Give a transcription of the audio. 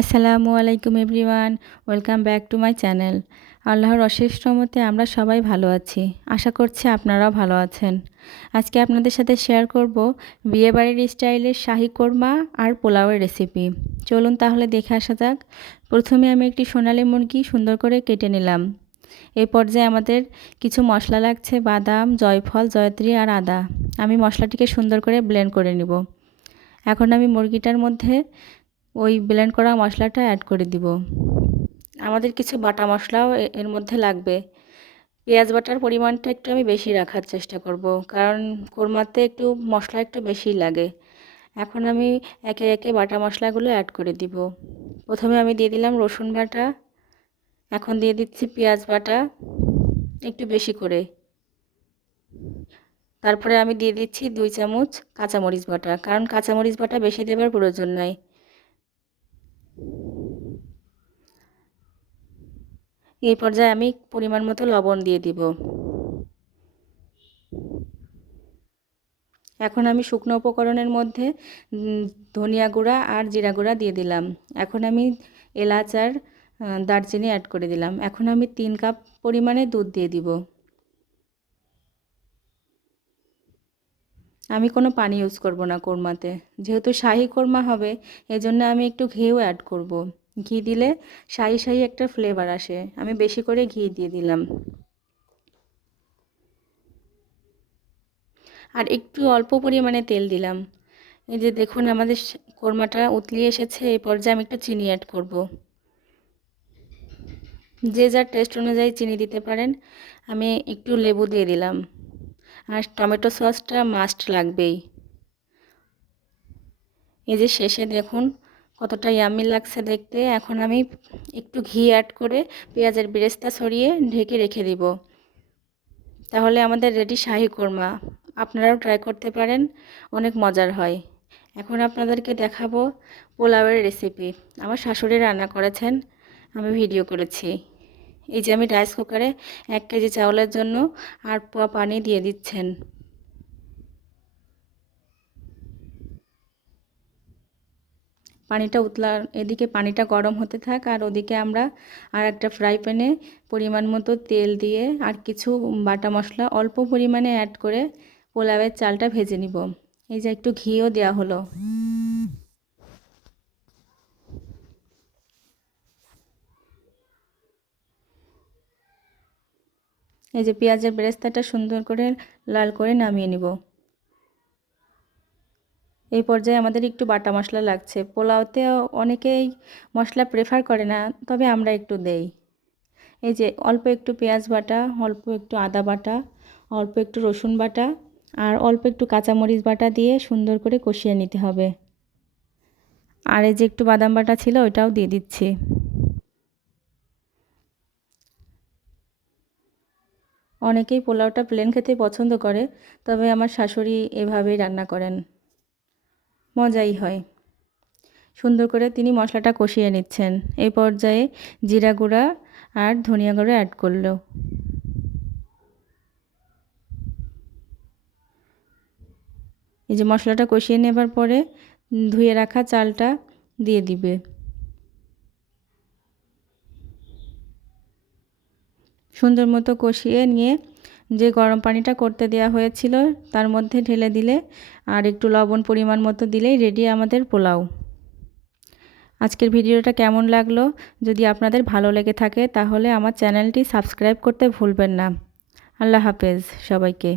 আসসালামু আলাইকুম everyone, welcome back to my channel. আল্লাহর অশেষ রহমতে আমরা সবাই ভালো আছি। আশা করছি আপনারাও ভালো আছেন। আজকে আপনাদের সাথে শেয়ার করব বিয়েবাড়ির স্টাইলের শাহি কোরমা আর পোলাওয়ের রেসিপি। চলুন তাহলে দেখে আসা যাক। প্রথমে আমি একটি সোনালী মুরগি সুন্দর করে কেটে নিলাম। এই পর্যায়ে আমাদের কিছু মশলা লাগছে, বাদাম, জয়ফল, জয়ত্রী আর আদা। আমি মশলাটিকে সুন্দর করে ব্লেন্ড করে নিব। এখন আমি মুরগিটার মধ্যে ওই ব্লেন্ড করা মশলাটা অ্যাড করে দিব। আমাদের কিছু বাটা মশলাও এর মধ্যে লাগবে। পেঁয়াজ বাটার পরিমাণটা একটু আমি বেশি রাখার চেষ্টা করব, কারণ কোরমাতে একটু মশলা একটু বেশি লাগে। এখন আমি একে একে বাটা মশলাগুলো অ্যাড করে দিব। প্রথমে আমি দিয়ে দিলাম রসুন বাটা, এখন দিয়ে দিচ্ছি পেঁয়াজ বাটা একটু বেশি করে। তারপরে আমি দিয়ে দিচ্ছি 2 চামচ কাঁচামরিচ বাটা, কারণ কাঁচামরিচ বাটা বেশি দেওয়ার প্রয়োজন নাই। এই পর্যায়ে আমি পরিমাণ মতো লবণ দিয়ে দিব। এখন আমি শুকনো উপকরণের মধ্যে ধনিয়া গুঁড়া আর জিরা গুঁড়া দিয়ে দিলাম। এখন আমি এলাচ আর দারচিনি অ্যাড করে দিলাম। এখন আমি 3 কাপ পরিমাণে দুধ দিয়ে দিব। আমি কোনো পানি ইউজ করব না কোরমাতে, যেহেতু শাহি কোরমা হবে এজন্য আমি একটু ঘিও অ্যাড করব। ঘি দিলে শাহি শাহি একটা ফ্লেভার আসে। আমি বেশি করে ঘি দিয়ে দিলাম। আর একটু অল্প পরিমাণে তেল দিলাম। এই যে দেখুন আমাদের কোরমাটা উতলিয়ে এসেছে। এই পর্যায়ে আমি একটু চিনি অ্যাড করব। যে যার টেস্ট অনুযায়ী চিনি দিতে পারেন। আমি একটু লেবু দিয়ে দিলাম। আর টমেটো সসটা মাস্ট লাগবেই। এই যে শেষে দেখুন কতটা ইয়াম্মি লাগছে দেখতে। এখন আমি একটু ঘি অ্যাড করে পেঁয়াজের বেরেস্তা ছড়িয়ে ঢেকে রেখে দিব। তাহলে আমাদের রেডি শাহি কোরমা। আপনারাও ট্রাই করতে পারেন, অনেক মজার হয়। এখন আপনাদেরকে দেখাবো পোলাওয়ের রেসিপি। আমার শাশুড়ি রান্না করেছেন, আমি ভিডিও করেছি। এই যে আমি রাইস কুকারে 1 কেজি চাউলের জন্য 8 পোয়া পানি দিয়ে দিচ্ছেন। পানিটা এদিকে পানিটা গরম হতে থাক, আর ওদিকে আমরা আর একটা ফ্রাই প্যানে পরিমাণ মতো তেল দিয়ে আর কিছু বাটা মশলা অল্প পরিমাণে অ্যাড করে পোলাওয়ের চালটা ভেজে নিব। এই যে একটু ঘিও দেওয়া হলো। এই যে পেঁয়াজের বেরেস্তাটা সুন্দর করে লাল করে নামিয়ে নিব। এই পর্যায়ে আমাদের একটু বাটা মশলা লাগছে। পোলাওতে অনেকেই মশলা প্রেফার করে না, তবে আমরা একটু দেই। এই যে অল্প একটু পেঁয়াজ বাটা, অল্প একটু আদা বাটা, অল্প একটু রসুন বাটা আর অল্প একটু কাঁচামরিচ বাটা দিয়ে সুন্দর করে কষিয়ে নিতে হবে। আর এই যে একটু বাদাম বাটা ছিল ওইটাও দিয়ে দিচ্ছি। অনেকেই পোলাওটা প্লেন খেতে পছন্দ করে, তবে আমার শাশুড়ি এভাবেই রান্না করেন, মজাই হয়। সুন্দর করে তিনি মশলাটা কষিয়ে নিচ্ছেন। এই পর্যায়ে জিরা গুঁড়া আর ধনিয়া গুঁড়া অ্যাড করলো। এই যে মশলাটা কষিয়ে নেবার পরে ধুয়ে রাখা চালটা দিয়ে দিবে। সুন্দর মতো কষিয়ে নিয়ে যে গরম পানিটা করতে দেওয়া হয়েছিল তার মধ্যে ঢেলে দিলে আর একটু লবণ পরিমাণ মতো দিলেই রেডি আমাদের পোলাও। আজকের ভিডিওটা কেমন লাগলো? যদি আপনাদের ভালো লেগে থাকে তাহলে আমার চ্যানেলটি সাবস্ক্রাইব করতে ভুলবেন না। আল্লাহ হাফেজ সবাইকে।